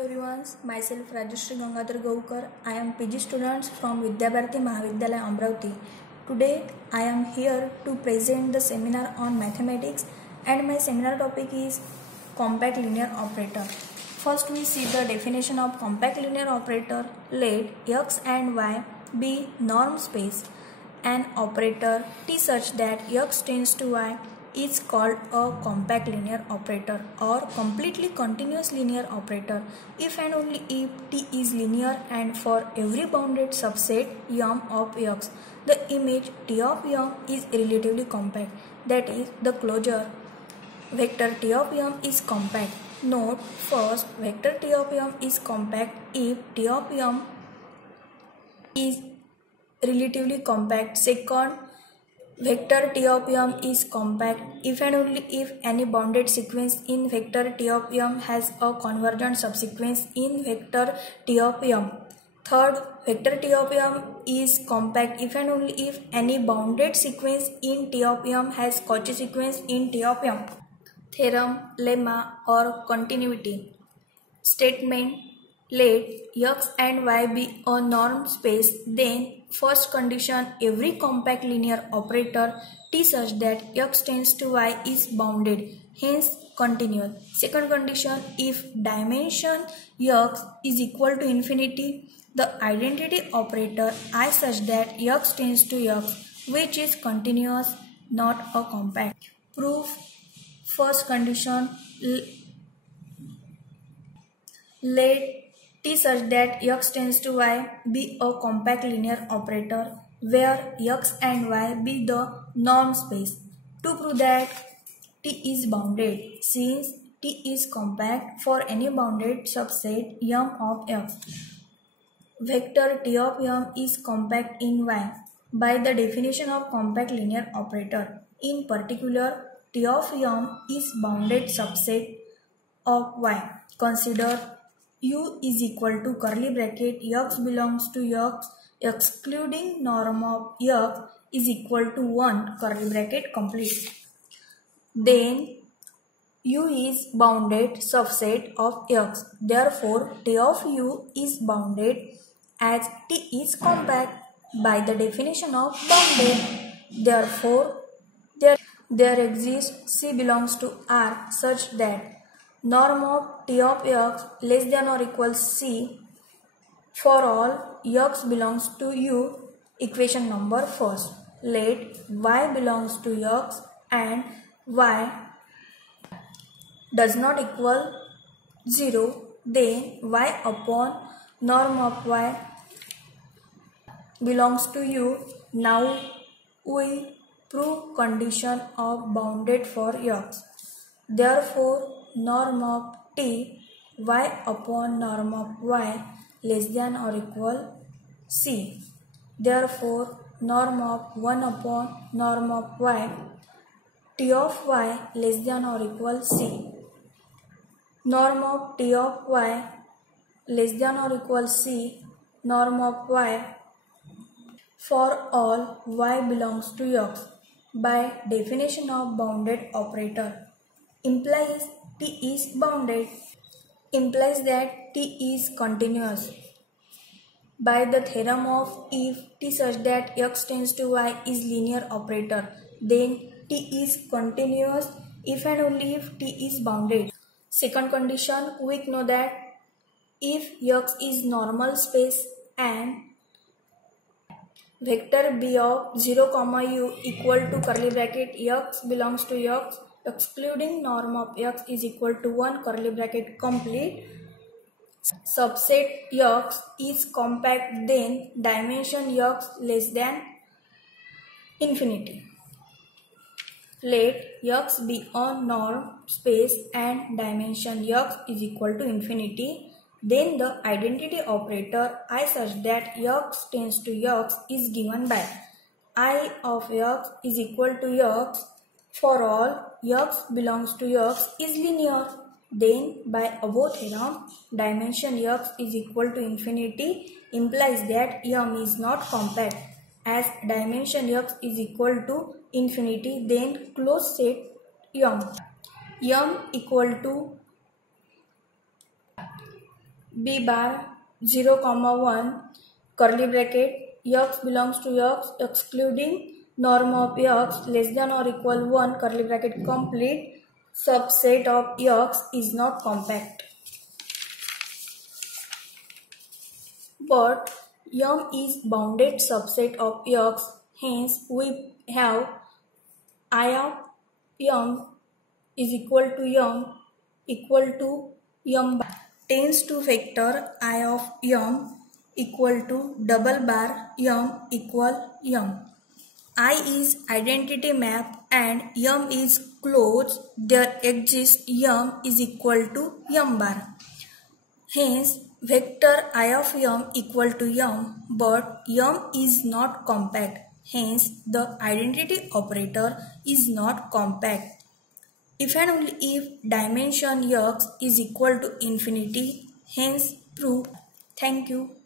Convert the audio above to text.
everyone, myself Rajeshri Gangadhar Gaukar. I am PG student from Vidyabharati Mahavidyalaya Amravati. Today I am here to present the seminar on mathematics and my seminar topic is compact linear operator. First we see the definition of compact linear operator. Let x and y be norm space. An operator T such that x tends to y is called a compact linear operator or completely continuous linear operator if and only if T is linear and for every bounded subset M of x, the image T of M is relatively compact. That is, the closure vector T of M is compact. Note, first, vector T of M is compact if T of M is relatively compact. Second, vector T of M is compact if and only if any bounded sequence in vector T of M has a convergent subsequence in vector T of M. Third, vector T of M is compact if and only if any bounded sequence in T of M has Cauchy sequence in T of M. Theorem, lemma or continuity statement. Let x and y be a norm space, then first condition, every compact linear operator T such that x tends to y is bounded, hence continuous. Second condition, if dimension x is equal to infinity, the identity operator I such that x tends to x, which is continuous, not a compact. Proof. First condition, let T such that x tends to y be a compact linear operator where x and y be the norm space. To prove that T is bounded, since T is compact for any bounded subset M of x, vector T of M is compact in y by the definition of compact linear operator. In particular, T of M is bounded subset of y. Consider U is equal to curly bracket x belongs to x excluding norm of x is equal to 1 curly bracket complete. Then U is bounded subset of x. Therefore, T of U is bounded as T is compact by the definition of bounded. Therefore, there exists C belongs to R such that norm of T of x less than or equals C for all x belongs to U. Equation number first. Let y belongs to x and y does not equal 0, then y upon norm of y belongs to U. Now we prove condition of bounded for x. Therefore, norm of T y upon norm of y less than or equal C. Therefore, norm of 1 upon norm of y T of y less than or equal C. Norm of T of y less than or equal C, norm of y for all y belongs to x by definition of bounded operator implies T is bounded, implies that T is continuous. By the theorem of if T such that x tends to y is linear operator, then T is continuous if and only if T is bounded. Second condition, we know that if x is normal space and vector b of 0, u equal to curly bracket x belongs to x excluding norm of x is equal to 1 curly bracket complete, subset x is compact, then dimension x less than infinity. Let x be a norm space and dimension x is equal to infinity, then the identity operator I such that x tends to x is given by I of x is equal to x for all x belongs to x is linear. Then by above theorem, dimension x is equal to infinity implies that M is not compact. As dimension x is equal to infinity, then closed set M equal to b bar 0 comma 1 curly bracket x belongs to x excluding norm of x less than or equal 1 curly bracket complete subset of x is not compact. But M is bounded subset of X, hence we have I of M is equal to M bar tends to vector I of M equal to double bar M equal M. I is identity map and M is closed. There exists M is equal to M bar. Hence, vector I of M equal to M, but M is not compact. Hence, the identity operator is not compact. If and only if dimension X is equal to infinity, hence proof. Thank you.